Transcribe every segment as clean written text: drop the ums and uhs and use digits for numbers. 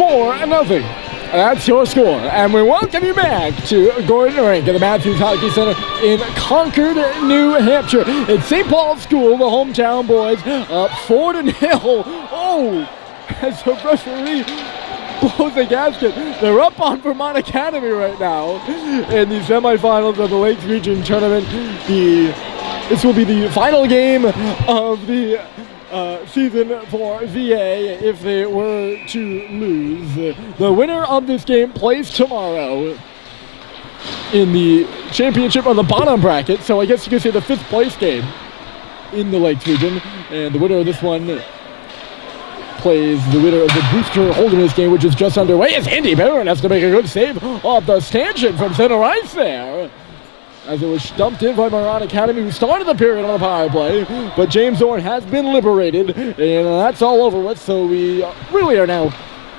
4-0. That's your score. And we welcome you back to Gordon Rink at the Matthews Hockey Center in Concord, New Hampshire. It's St. Paul's School, the hometown boys, up 4-0. Oh, as the referee blows a gasket. They're up on Vermont Academy right now in the semifinals of the Lakes Region Tournament. This will be the final game of the season for VA if they were to lose. The winner of this game plays tomorrow in the championship of the bottom bracket, so I guess you could say the 5th place game in the Lakes region, and the winner of this one plays the winner of the Booster Holderness game, which is just underway, as Andy Barron has to make a good save off the stanchion from center ice there, as it was dumped in by Vermont Academy, who started the period on the power play. But James Orr has been liberated, and that's all over with. So we really are now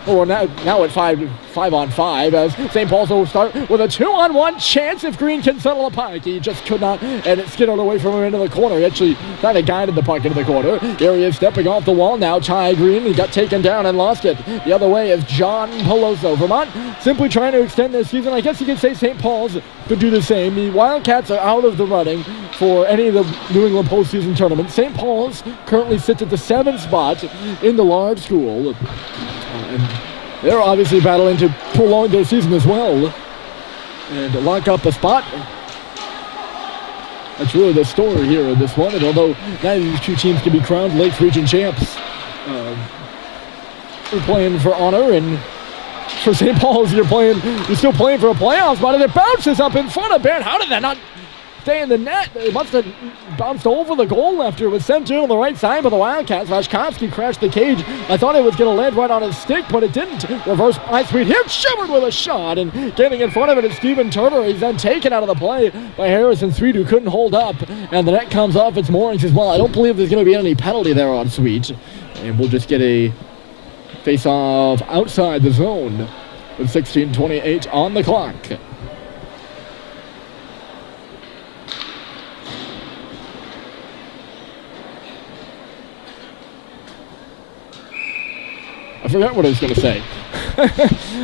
at 5-on-5, as St. Paul's will start with a 2-on-1 chance if Green can settle a puck. He just could not, and it skidded away from him into the corner. He actually kind of guided the puck into the corner. Here he is stepping off the wall now. Ty Green, he got taken down and lost it. The other way is John Peloso. Vermont simply trying to extend their season. I guess you could say St. Paul's could do the same. The Wildcats are out of the running for any of the New England postseason tournaments. St. Paul's currently sits at the 7th spot in the large school. And they're obviously battling to prolong their season as well and lock up a spot. That's really the story here in this one. And although neither of these two teams can be crowned Lakes Region champs, we're playing for honor. And for St. Paul's, you're still playing for a playoff spot, and it bounces up in front of Barron. How did that not stay in the net? It must have bounced over the goal after it was sent to on the right side by the Wildcats. Vashkovsky crashed the cage. I thought it was going to land right on his stick, but it didn't. Reverse high speed hit, shivered with a shot, and getting in front of it is Steven Turner. He's then taken out of the play by Harrison Sweet, who couldn't hold up, and the net comes off its moorings as well. I don't believe there's going to be any penalty there on Sweet, and we'll just get a face-off outside the zone with 16:28 on the clock. I forgot what I was going to say.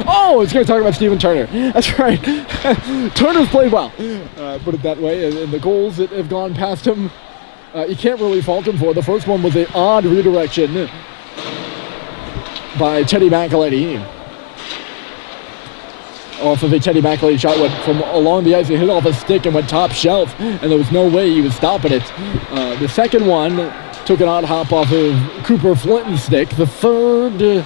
Oh, I was going to talk about Steven Turner. That's right. Turner's played well, put it that way, and the goals that have gone past him, you can't really fault him for. The first one was an odd redirection by Teddy McElhinney. Off of a Teddy McElhinney shot, went from along the ice, it hit off a stick and went top shelf, and there was no way he was stopping it. The second one took an odd hop off of Cooper Flinton's stick. The third, I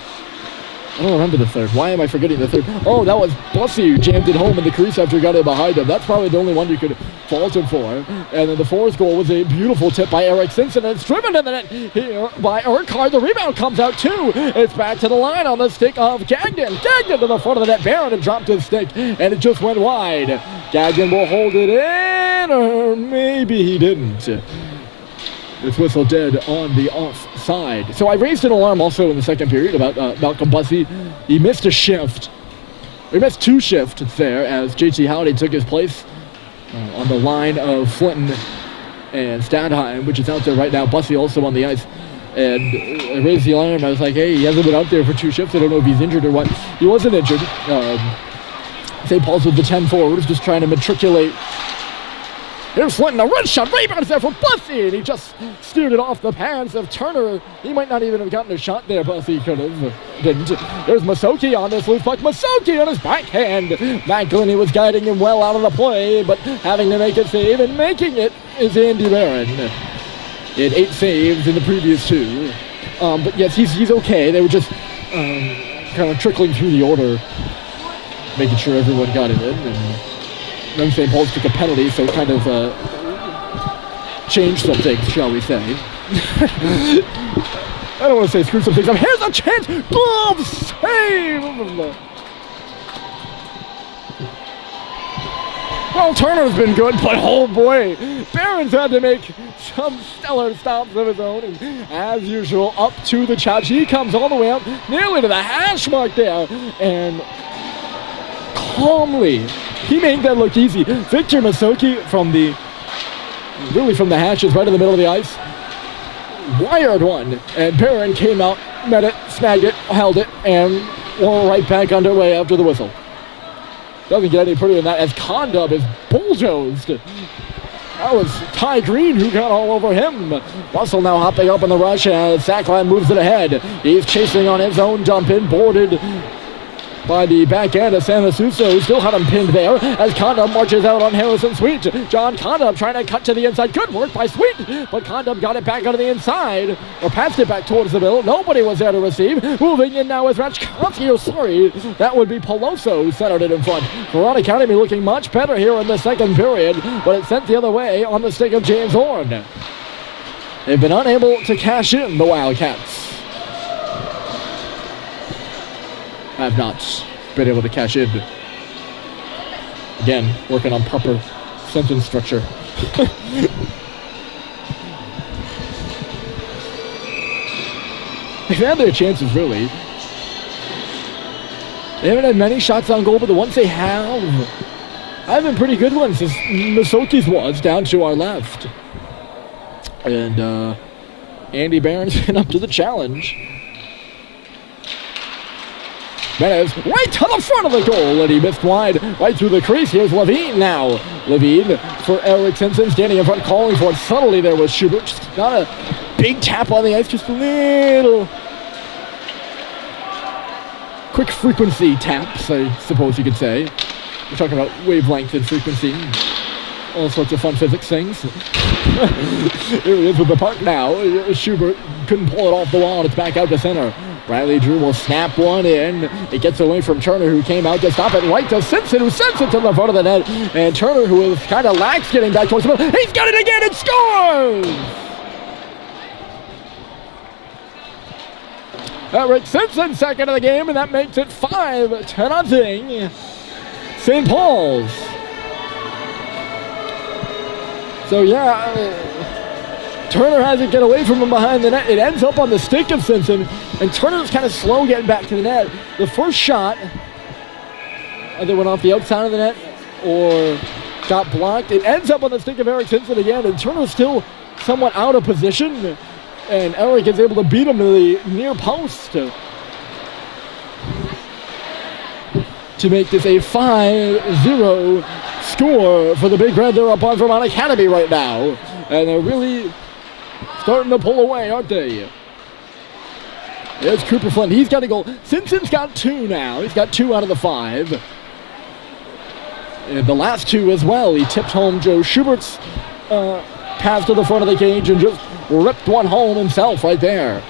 don't remember the third. Why am I forgetting the third? Oh, that was Bussy who jammed it home in the crease after he got it behind him. That's probably the only one you could fault him for. And then the fourth goal was a beautiful tip by Eric Simpson, and it's driven to the net here by Urquhart. The rebound comes out too. It's back to the line on the stick of Gagnon. Gagnon to the front of the net. Barron had dropped his stick, and it just went wide. Gagnon will hold it in, or maybe he didn't. It's whistle dead on the offside. So I raised an alarm also in the second period about Malcolm Bussey. He missed a shift. He missed 2 shifts there as JT Howdy took his place on the line of Flinton and Stadheim, which is out there right now. Bussey also on the ice. And I raised the alarm. I was like, hey, he hasn't been out there for 2 shifts. I don't know if he's injured or what. He wasn't injured. St. Paul's with the 10 forwards just trying to matriculate. Here's Flinton, a red shot, rebounds there for Bussey, and he just steered it off the pads of Turner. He might not even have gotten a shot there, Bussey could have, didn't. There's Masoki on this loose puck, Masoki on his backhand. McElhinney was guiding him well out of the play, but having to make it save, and making it is Andy Barron. He had 8 saves in the previous 2. But yes, he's okay. They were just kind of trickling through the order, making sure everyone got it in, and then St. Paul's took a penalty, so it kind of changed some things, shall we say. I don't want to say screw some things up. Here's a chance! Glove save! Well, Turner's been good, but oh boy, Barron's had to make some stellar stops of his own, and as usual, up to the challenge. He comes all the way up, nearly to the hash mark there, and calmly, he made that look easy. Victor Masoki from the hashes right in the middle of the ice, wired one, and Barron came out, met it, snagged it, held it, and we're right back underway after the whistle. Doesn't get any prettier than that as Concord is bulldozed. That was Ty Green who got all over him. Russell now hopping up in the rush as Sackline moves it ahead. He's chasing on his own dump in, boarded by the back end of San Asuso, who still had him pinned there as Condom marches out on Harrison Sweet. John Condom trying to cut to the inside. Good work by Sweet, but Condom got it back out of the inside, or passed it back towards the middle. Nobody was there to receive. Moving in now is Rachkovsky. Oh, sorry, that would be Peloso who centered it in front. Vermont Academy looking much better here in the second period, but it's sent the other way on the stick of James Horn. They've been unable to cash in, the Wildcats. Have not been able to cash in. Again, working on proper sentence structure. They've had their chances, really. They haven't had many shots on goal, but the ones they have been pretty good ones, as Masoki's was down to our left. And Andy Barron's been up to the challenge. Menez right to the front of the goal, and he missed wide right through the crease. Here's Levine now. Levine for Eric Simpson, standing in front, calling for it subtly. There was Schubert. Just not a big tap on the ice, just a little quick frequency taps, I suppose you could say. We're talking about wavelength and frequency, all sorts of fun physics things. Here he is with the puck now. Schubert couldn't pull it off the wall, and it's back out to center. Riley Drew will snap one in. It gets away from Turner, who came out to stop it, right to Simpson, who sends it to the front of the net. And Turner, who was kind of lax getting back towards the middle, he's got it again and scores! Eric Simpson, second of the game, and that makes it 5-0. St. Paul's. So yeah, Turner has it get away from him behind the net. It ends up on the stick of Simpson, and Turner's kind of slow getting back to the net. The first shot either went off the outside of the net or got blocked. It ends up on the stick of Eric Simpson again, and Turner's still somewhat out of position, and Eric is able to beat him to the near post to make this a 5-0 score for the Big Red. They're up on Vermont Academy right now, and they're really starting to pull away, aren't they? There's Cooper Flynn. He's got a goal. Simpson's got 2 now. He's got 2 out of the 5. And the last 2 as well. He tipped home Joe Schubert's pass to the front of the cage and just ripped one home himself right there.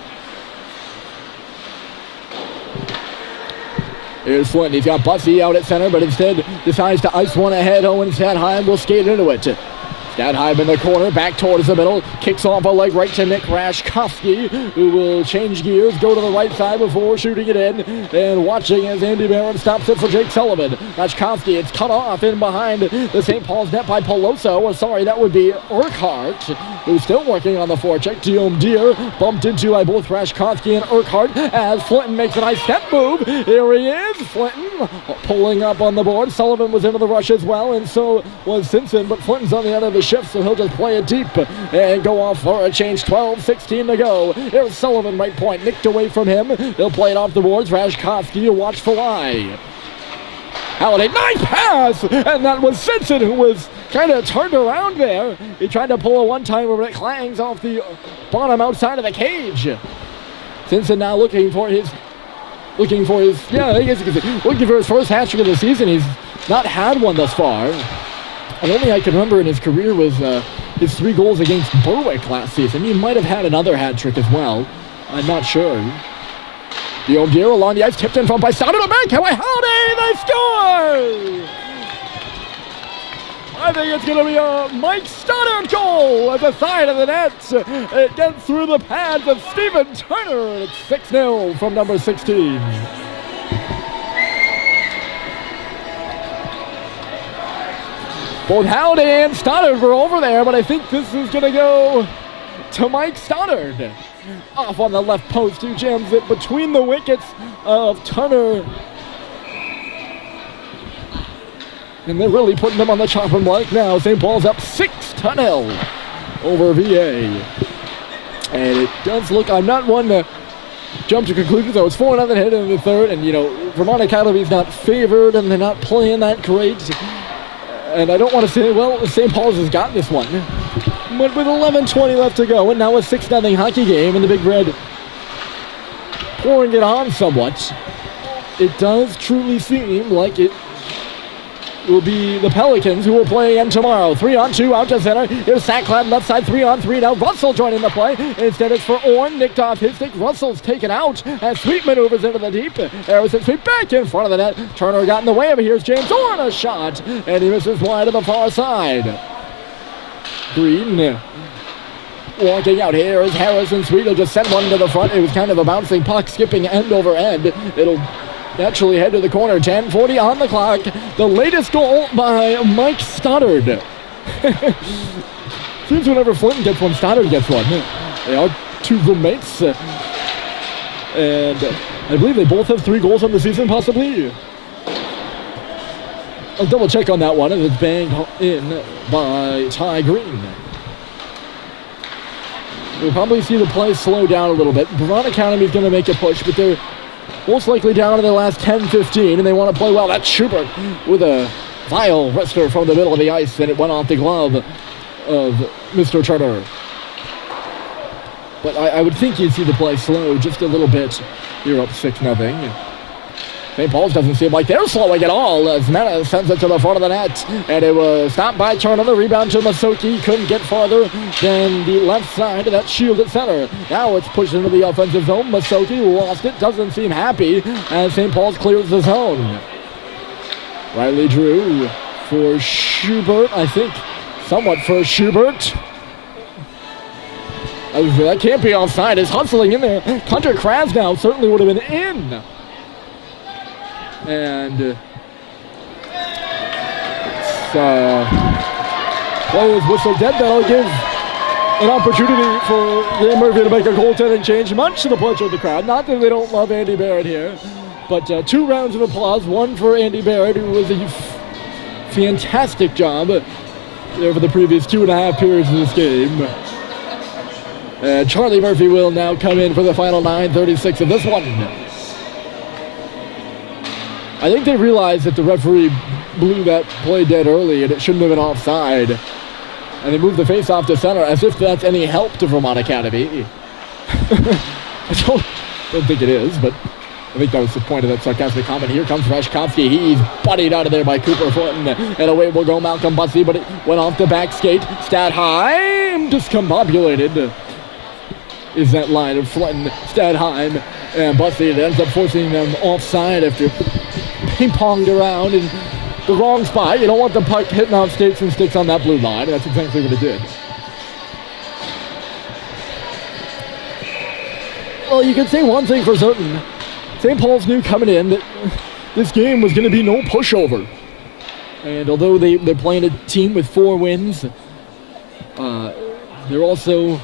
Here's Flynn. He's got Bussey out at center, but instead decides to ice one ahead. Owen Stadheim will skate into it. Stadheim in the corner, back towards the middle, kicks off a leg right to Nick Rashkovsky, who will change gears, go to the right side before shooting it in, and watching as Andy Barron stops it for Jake Sullivan. Rashkovsky, it's cut off in behind the St. Paul's net by Peloso. Oh, sorry, that would be Urquhart, who's still working on the forecheck. Guillaume Deere bumped into by both Rashkovsky and Urquhart as Flinton makes a nice step move. Here he is, Flinton pulling up on the board. Sullivan was into the rush as well, and so was Simpson, but Flinton's on the end of the shift, so he'll just play it deep and go off for a change. 12-16 to go. Here's Sullivan, right point, nicked away from him. He'll play it off the boards. Rashkovsky, a watchful eye. Halliday, nice pass! And that was Simpson, who was kind of turned around there. He tried to pull a one-timer, but it clangs off the bottom outside of the cage. Simpson now looking for his looking for his first hat trick of the season. He's not had one thus far. And only I can remember in his career was his 3 goals against Berwick last season. He might have had another hat trick as well. I'm not sure. Guillaume Deere along the ice, tipped in front by Stoddard on the backhand. Halliday, they score! I think it's going to be a Mike Stoddard goal at the side of the net. It gets through the pads of Stephen Turner. It's 6-0 from number 16. Both Halliday and Stoddard were over there, but I think this is going to go to Mike Stoddard. Off on the left post, who jams it between the wickets of Turner. And they're really putting them on the chopping block now. St. Paul's up 6-0 over VA. And it does look, I'm not one to jump to conclusions. So it's 4-0 heading in the third, and Vermont Academy's not favored, and they're not playing that great. And I don't want to say, well, St. Paul's has got this one. But with 11:20 left to go, and now a 6-0 hockey game, and the Big Red pouring it on somewhat, it does truly seem like it will be the Pelicans who will play again tomorrow. 3-on-2 out to center. Here's Acad left side, 3-on-3 now. Russell joining the play. Instead it's for Orn. Nicked off his stick. Russell's taken out as Sweet maneuvers into the deep. Harrison Sweet back in front of the net. Turner got in the way of it. Here's James Orn, a shot. And he misses wide to the far side. Green walking out. Here is Harrison Sweet. He'll just send one to the front. It was kind of a bouncing puck, skipping end over end. It'll naturally head to the corner. 10:40 on the clock. The latest goal by Mike Stoddard. Seems whenever Flint gets one, Stoddard gets one. They are two roommates. And I believe they both have 3 goals on the season, possibly. I'll double check on that one, and it's banged in by Ty Green. We'll probably see the play slow down a little bit. Vermont Academy is going to make a push, but they're most likely down in the last 10-15, and they want to play well. That's Schubert with a vile wrister from the middle of the ice, and it went off the glove of Mr. Turner. But I would think you'd see the play slow just a little bit. You're up 6-0. St. Paul's doesn't seem like they're slowing at all as Mena sends it to the front of the net, and it was stopped by Turner. The rebound to Masoki. Couldn't get farther than the left side of that shield at center. Now it's pushed into the offensive zone. Masoki lost it. Doesn't seem happy as St. Paul's clears the zone. Riley Drew for Schubert, I think. Somewhat for Schubert. That can't be offside. It's hustling in there. Hunter Krasnow certainly would have been in. And play is whistled dead. That'll give an opportunity for Dan Murphy to make a goaltending change, much to the pleasure of the crowd. Not that they don't love Andy Barrett here, but 2 rounds of applause. One for Andy Barrett, who was a fantastic job there for the previous 2.5 periods of this game. Charlie Murphy will now come in for the final 9:36 of this one. I think they realized that the referee blew that play dead early and it shouldn't have been offside. And they moved the face-off to center as if that's any help to Vermont Academy. I don't think it is, but I think that was the point of that sarcastic comment. Here comes Rashkovsky. He's buddied out of there by Cooper Fulton. And away will go Malcolm Bussey, but it went off the back skate. Stadheim discombobulated is that line of Fulton, Stadheim, and Bussey. It ends up forcing them offside after ping-ponged around in the wrong spot. You don't want the puck hitting off skates and sticks on that blue line. That's exactly what it did. Well, you can say one thing for certain. St. Paul's knew coming in that this game was going to be no pushover. And although they're playing a team with 4 wins, they're also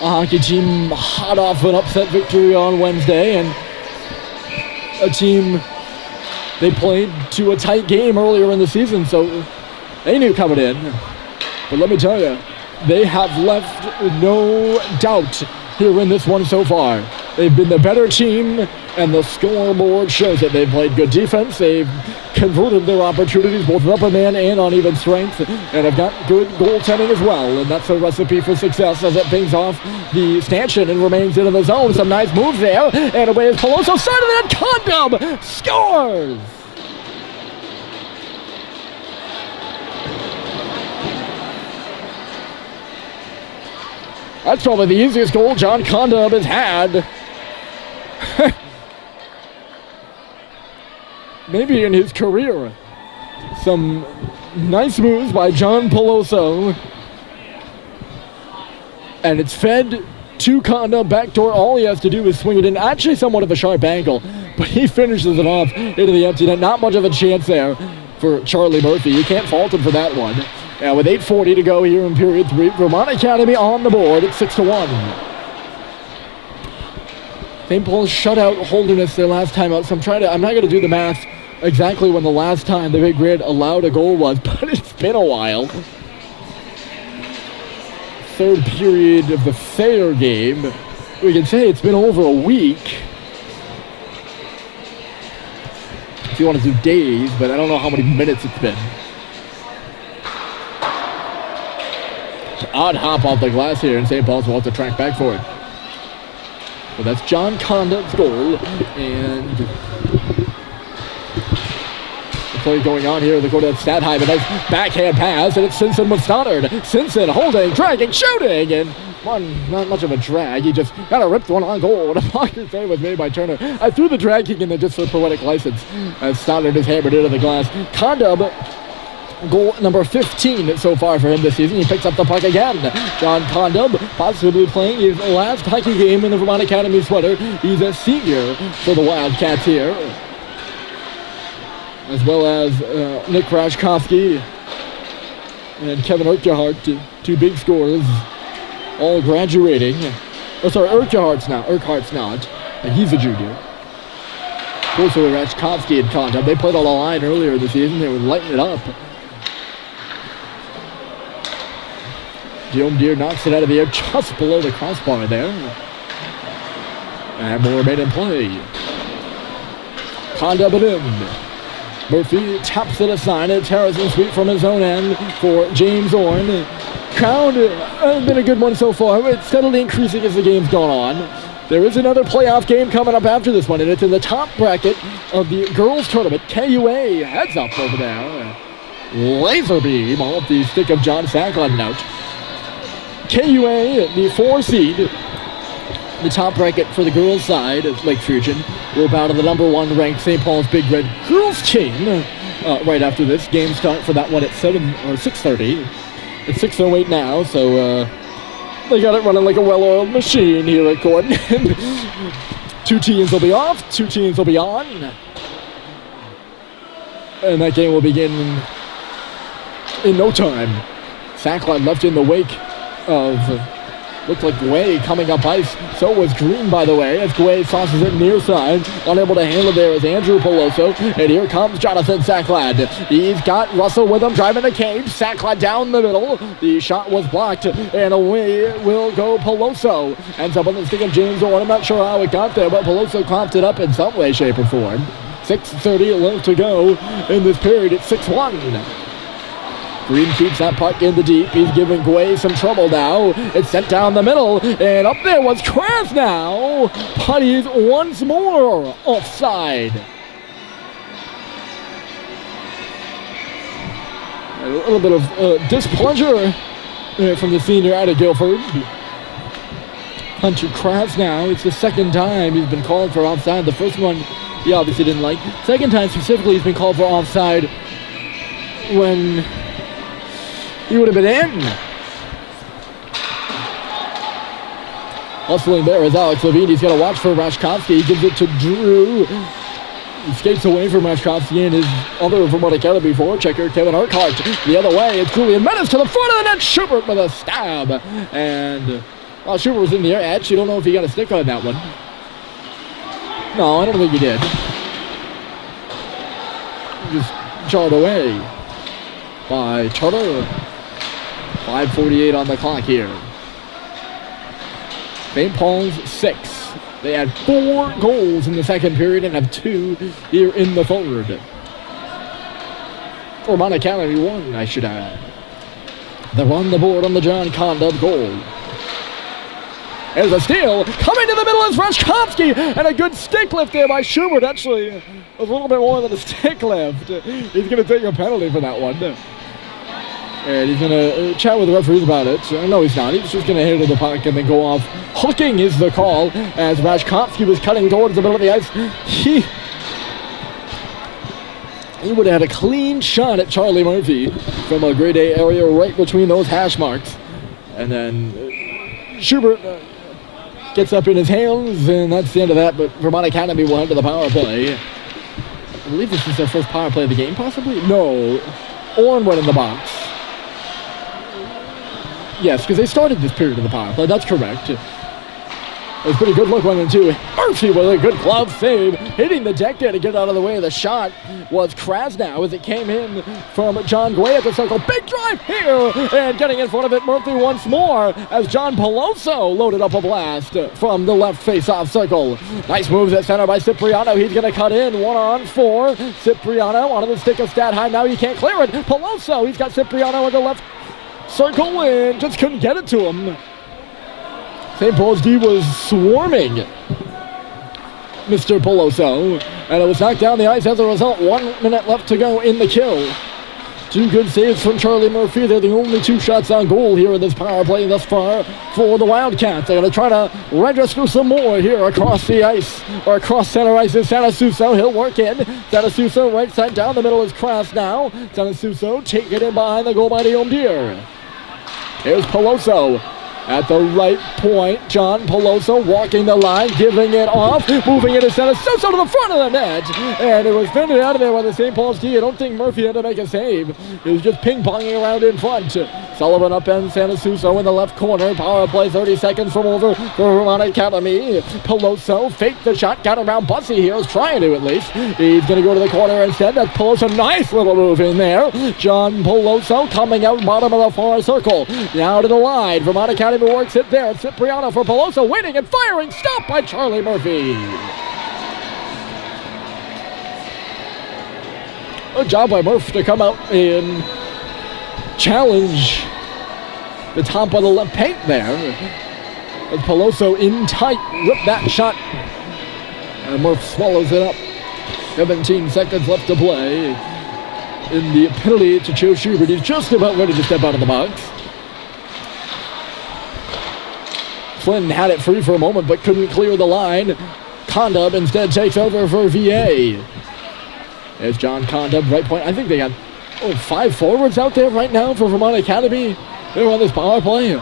a hockey team hot off an upset victory on Wednesday, and a team they played to a tight game earlier in the season, so they knew coming in. But let me tell you, they have left no doubt here in this one so far. They've been the better team, and the scoreboard shows it. They've played good defense. They've converted their opportunities, both with upper man and on even strength, and have got good goaltending as well. And that's a recipe for success as it pings off the stanchion and remains into the zone. Some nice moves there, and away is Peloso. Side of that, Condom scores! That's probably the easiest goal John Condom has had. Maybe in his career. Some nice moves by John Peloso. And it's fed to Condom backdoor. All he has to do is swing it in. Actually somewhat of a sharp angle. But he finishes it off into the empty net. Not much of a chance there for Charlie Murphy. You can't fault him for that one. And with 8:40 to go here in period 3, Vermont Academy on the board at 6-1. St. Paul's shut out Holderness their last time out, so I'm not going to do the math exactly when the last time the Big Red allowed a goal was, but it's been a while. Third period of the Thayer game. we can say it's been over a week. If you want to do days, but I don't know how many minutes it's been. Odd hop off the glass here, and St. Paul's will have to track back for it. But that's John Condon's goal, and the play going on here. They go to Stadheim, a nice backhand pass, and it's Simpson with Stoddard. Simpson holding, dragging, shooting, and not much of a drag. He just got a ripped one on goal. The pocket save was made by Turner. I threw the drag kick in there just for poetic license as Stoddard is hammered into the glass. Condon, goal number 15 so far for him this season. He picks up the puck again. John Condon possibly playing his last hockey game in the Vermont Academy sweater. He's a senior for the Wildcats here. As well as Nick Rashkovsky and Kevin Urquhart, two big scorers, all graduating. Oh, sorry, Urquhart's not. He's a junior. Also, Rashkovsky and Condon, they played on the line earlier this season. They were lighting it up. Guillaume Deere knocks it out of the air just below the crossbar there. And more made in play. Condon in. Murphy taps it aside. It's Harrison Sweet from his own end for James Orn. Crowd has been a good one so far. It's steadily increasing as the game's gone on. There is another playoff game coming up after this one, and it's in the top bracket of the girls tournament. KUA heads up over there. Laser beam off the stick of John Sacklin out. KUA, the 4 seed, the top bracket for the girls' side of Lake Fusion, will bow to the number 1 ranked St. Paul's Big Red girls team right after this. Game start for that one at 6:30. It's 6:08 now, so they got it running like a well-oiled machine here at Gordon. 2 teams will be off, 2 teams will be on. And that game will begin in no time. Sacklin left in the wake of, looked like Guay coming up ice. So was Green, by the way, as Guay tosses it near side. Unable to handle there is Andrew Peloso. And here comes Jonathan Sacklad. He's got Russell with him, driving the cage. Sacklad down the middle. The shot was blocked, and away will go Peloso. Ends up on the stick of James Orr. I'm not sure how it got there, but Peloso coughed it up in some way, shape, or form. 6:30 left to go in this period. It's 6-1. Green keeps that puck in the deep. He's giving Guay some trouble now. It's sent down the middle, and up there was Krasnow, but he's once more offside. A little bit of displeasure from the senior out of Guilford. Hunter Krasnow, it's the second time he's been called for offside. The first one he obviously didn't like. Second time specifically he's been called for offside when he would have been in. Hustling there is Alex Levine. He's got to watch for Rashkovsky. He gives it to Drew. He skates away from Rashkovsky and his other Vermont Academy forechecker, Kevin Urquhart. The other way, it's Julian Menace to the front of the net. Schubert with a stab. And while Schubert was in the air, I actually don't know if he got a stick on that one. No, I don't think he did. He just jarred away by Turner. 5:48 on the clock here. St. Paul's 6. They had 4 goals in the second period and have 2 here in the third. Vermont Academy 1, I should add. They're on the board on the John Condon goal. There's a steal. Coming to the middle is Rashkovsky, and a good stick lift there by Schubert. Actually, a little bit more than a stick lift. He's going to take a penalty for that one. And he's going to chat with the referees about it. No, he's not. He's just going to handle the puck and then go off. Hooking is the call as Rashkovsky was cutting towards the middle of the ice. He would have had a clean shot at Charlie Murphy from a grade A area right between those hash marks. And then Schubert gets up in his hands, and that's the end of that. But Vermont Academy will head to the power play. I believe this is their first power play of the game, possibly? No. Orn went in the box. Yes, because they started this period of the power play. That's correct. It was a pretty good look one and two. Murphy with a good glove save, hitting the deck there to get out of the way. The shot was Krasnow as it came in from John Guay at the circle. Big drive here, and getting in front of it, Murphy once more as John Peloso loaded up a blast from the left face-off circle. Nice moves at center by Cipriano. He's going to cut in 1-on-4. Cipriano wanted to stick a stat high. Now he can't clear it. Peloso, he's got Cipriano in the left circle and just couldn't get it to him. St. Paul's D was swarming Mr. Peloso, and it was knocked down the ice as a result. 1 minute left to go in the kill. Two good saves from Charlie Murphy. They're the only two shots on goal here in this power play thus far for the Wildcats. They're going to try to register some more here across the ice, or across center ice is Sanasuso. He'll work in. Sanasuso right side down the middle is Krasnow. Sanasuso taken in behind the goal by Diomdir. Here's Peloso. At the right point, John Peloso walking the line, giving it off, moving it to Sanasuso to the front of the net. And it was fended out of there by the St. Paul's D. I don't think Murphy had to make a save. It was just ping-ponging around in front. Sullivan upends Sanasuso in the left corner. Power play 30 seconds from over for Vermont Academy. Peloso faked the shot, got around Bussy here, is trying to at least. He's going to go to the corner instead. That's Peloso. Nice little move in there. John Peloso coming out bottom of the far circle. Now to the line. Vermont Academy works it there. Cipriano for Peloso, waiting and firing. Stopped by Charlie Murphy. Good job by Murph to come out and challenge the top of the left paint there. As Peloso in tight, ripped that shot. And Murph swallows it up. 17 seconds left to play. In the penalty to Joe Schubert. He's just about ready to step out of the box. Flynn had it free for a moment but couldn't clear the line. Condub instead takes over for VA. There's John Condub, right point. I think they got 5 forwards out there right now for Vermont Academy. They're on this power play.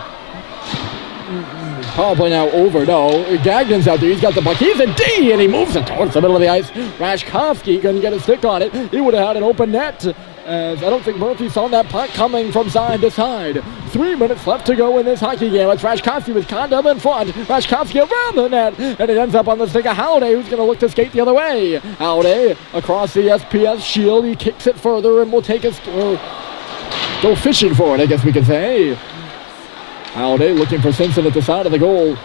Power play now over. No, Gagnon's out there. He's got the puck. He's a D, and he moves it towards the middle of the ice. Rashkovsky couldn't get a stick on it. He would have had an open net. As I don't think Murphy saw that puck coming from side to side. 3 minutes left to go in this hockey game. It's Rashkovsky with Condom in front. Rashkovsky around the net, and it ends up on the stick of Halliday, who's going to look to skate the other way. Halliday across the SPS shield. He kicks it further and will take us, go fishing for it, I guess we could say. Halliday looking for Simpson at the side of the goal.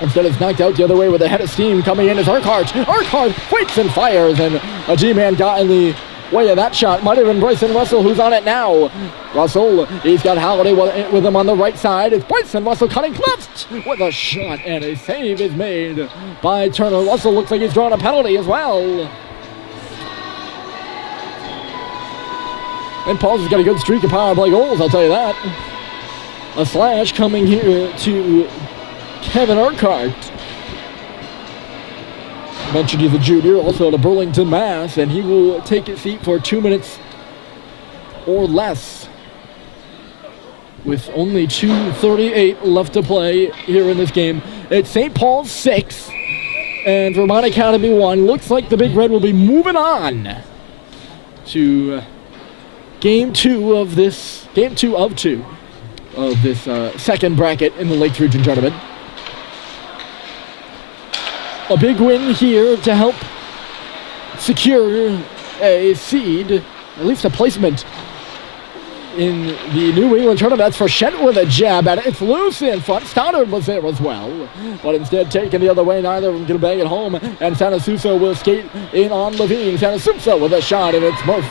Instead, it's knocked out the other way with a head of steam. Coming in is Urquhart. Urquhart waits and fires, and a G-man got in the way of that shot. Might have been Bryson Russell who's on it now. Russell, he's got Halliday with him on the right side. It's Bryson Russell cutting left with a shot, and a save is made by Turner. Russell looks like he's drawn a penalty as well. And Paul's has got a good streak of power play goals, I'll tell you that. A slash coming here to Kevin Urquhart. I mentioned he's a junior, also to Burlington, Mass, and he will take his seat for 2 minutes or less with only 2:38 left to play here in this game. It's St. Paul's 6 and Vermont Academy 1. Looks like the Big Red will be moving on to game 2 of this, game 2 of 2 of this second bracket in the Lakes Region Tournament. A big win here to help secure a seed, at least a placement in the New England tournament. That's Frechette with a jab at it. It's loose in front. Stoddard was there as well, but instead taken the other way. Neither of them can bang it home, and Sanasuso will skate in on Levine. Sanasuso with a shot, and it's Murph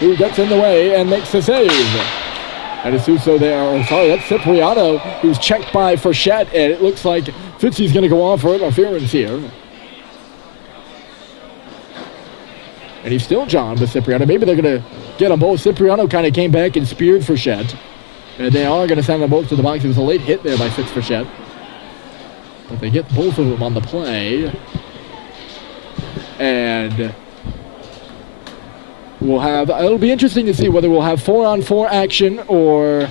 who gets in the way and makes the save. And Asuso there, that's Cipriano, who's checked by Frechette, and it looks like Fitzy's going to go on for interference here. And he's still John with Cipriano. Maybe they're going to get them both. Cipriano kind of came back and speared Frechette. And they are going to send them both to the box. It was a late hit there by Fitz Frechette. But they get both of them on the play. And it'll be interesting to see whether we'll have 4-on-4 action or,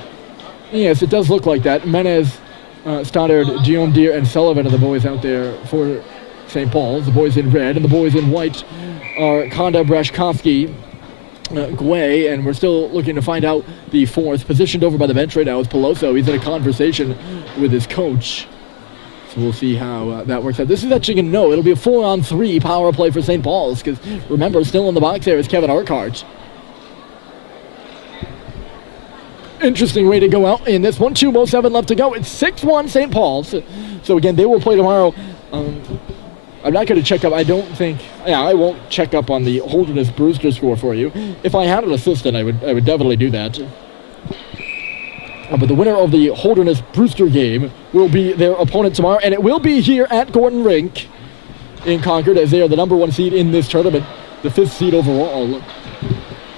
yes, it does look like that. Menez, Stoddard, Diomdir, and Sullivan are the boys out there for St. Paul's. The boys in red and the boys in white are Konda, Brashkovsky, Guay, and we're still looking to find out the fourth. Positioned over by the bench right now is Peloso. He's in a conversation with his coach. So we'll see how that works out. This is actually going to know. It'll be a 4-on-3 power play for St. Paul's because, remember, still in the box there is Kevin Urquhart. Interesting way to go out in this one. 2:07 left to go. It's 6-1 St. Paul's. So, again, they will play tomorrow. I'm not going to check up. I don't think. Yeah, I won't check up on the Holderness Brewster score for you. If I had an assistant, I would definitely do that. But the winner of the Holderness Brewster game will be their opponent tomorrow, and it will be here at Gordon Rink in Concord, as they are the number 1 seed in this tournament, the 5th seed overall.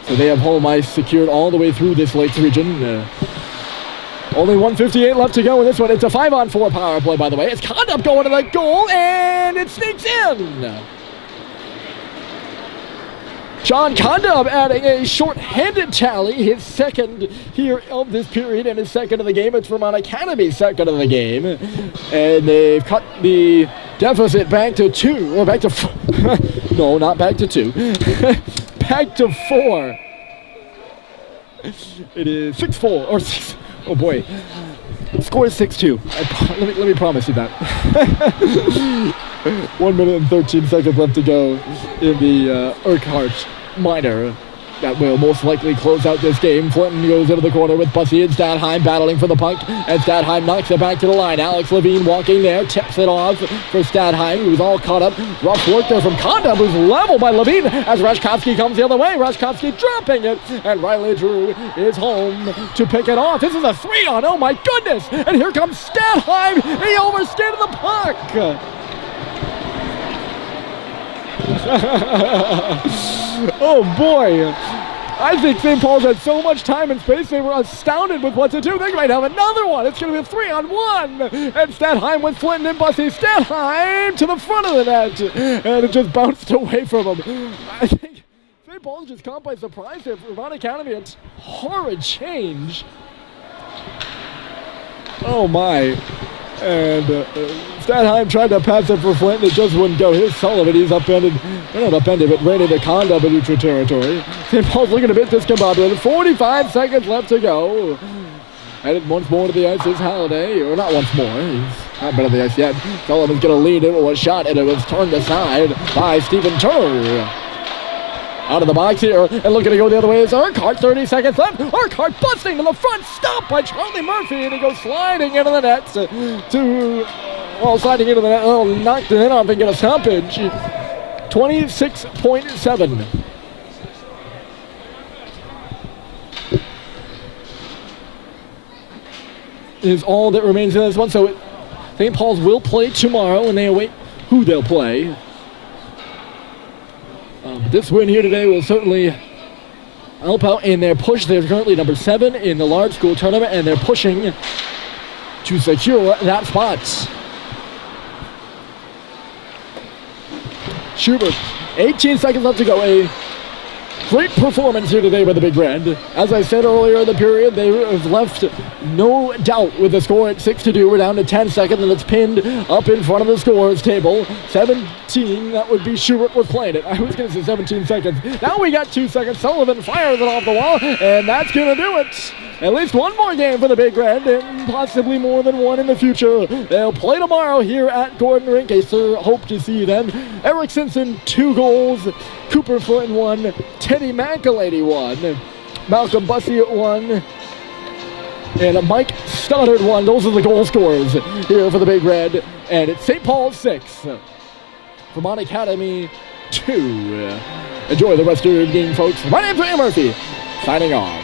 So they have home ice secured all the way through this Lakes region. Only 1:58 left to go in this one. It's a 5-on-4 power play, by the way. It's Condup going to the goal, and it sneaks in. John Condup adding a short-handed tally, his second here of this period, and his second of the game. It's Vermont Academy's second of the game. And they've cut the deficit back to 2, or back to no, not back to 2. Back to 4. It is 6-4, or 6. Oh boy, score is 6-2. Let me promise you that. 1 minute and 13 seconds left to go in the Urquhart minor. That will most likely close out this game. Flinton goes into the corner with Bussey and Stadheim battling for the puck, and Stadheim knocks it back to the line. Alex Levine walking there, tips it off for Stadheim, who's all caught up. Rough work there from Condup, who's leveled by Levine as Rashkovsky comes the other way. Rashkovsky dropping it, and Riley Drew is home to pick it off. This is a 3-on, oh my goodness! And here comes Stadheim, he overskated the puck! Oh boy! I think St. Paul's had so much time and space, they were astounded with what to do. They might have another one. It's going to be a 3-on-1. And Stadheim with Flinton and Bussey. Stadheim to the front of the net. And it just bounced away from him. I think St. Paul's just caught by surprise here. For Vermont Academy, it's horrid change. Oh my. And Stadheim tried to pass it for Flinton. It just wouldn't go. Here's Sullivan. He's upended. Not upended, but ran into Condup in neutral territory. St. Paul's looking a bit discombobulated. 45 seconds left to go. Headed once more to the ice is Halliday. Or not once more. He's not been on the ice yet. Sullivan's going to lead into a shot, and it was turned aside by Stephen Turner. Out of the box here, and looking to go the other way is Urquhart. 30 seconds left. Urquhart busting to the front, stopped by Charlie Murphy, and he goes sliding into the net sliding into the net. Oh, knocked it in off and get a stoppage. 26.7. Is all that remains in this one. So St. Paul's will play tomorrow, and they await who they'll play. But this win here today will certainly help out in their push. They're currently number 7 in the large school tournament, and they're pushing to secure that spot. Schubert, 18 seconds left to go. A great performance here today by the Big Red. As I said earlier in the period, they have left no doubt with the score at 6-2. We're down to 10 seconds, and it's pinned up in front of the scores table. 17, that would be Schubert was playing it. I was going to say 17 seconds. Now we got 2 seconds. Sullivan fires it off the wall, and that's going to do it. At least one more game for the Big Red, and possibly more than one in the future. They'll play tomorrow here at Gordon Rink. I hope to see them. Eric Simpson, 2 goals. Cooper Flinton 1. Teddy McElady 1. Malcolm Bussey 1. And Mike Stoddard 1. Those are the goal scorers here for the Big Red. And it's St. Paul's 6. Vermont Academy 2. Enjoy the rest of your game, folks. My name's Ray Murphy, signing off.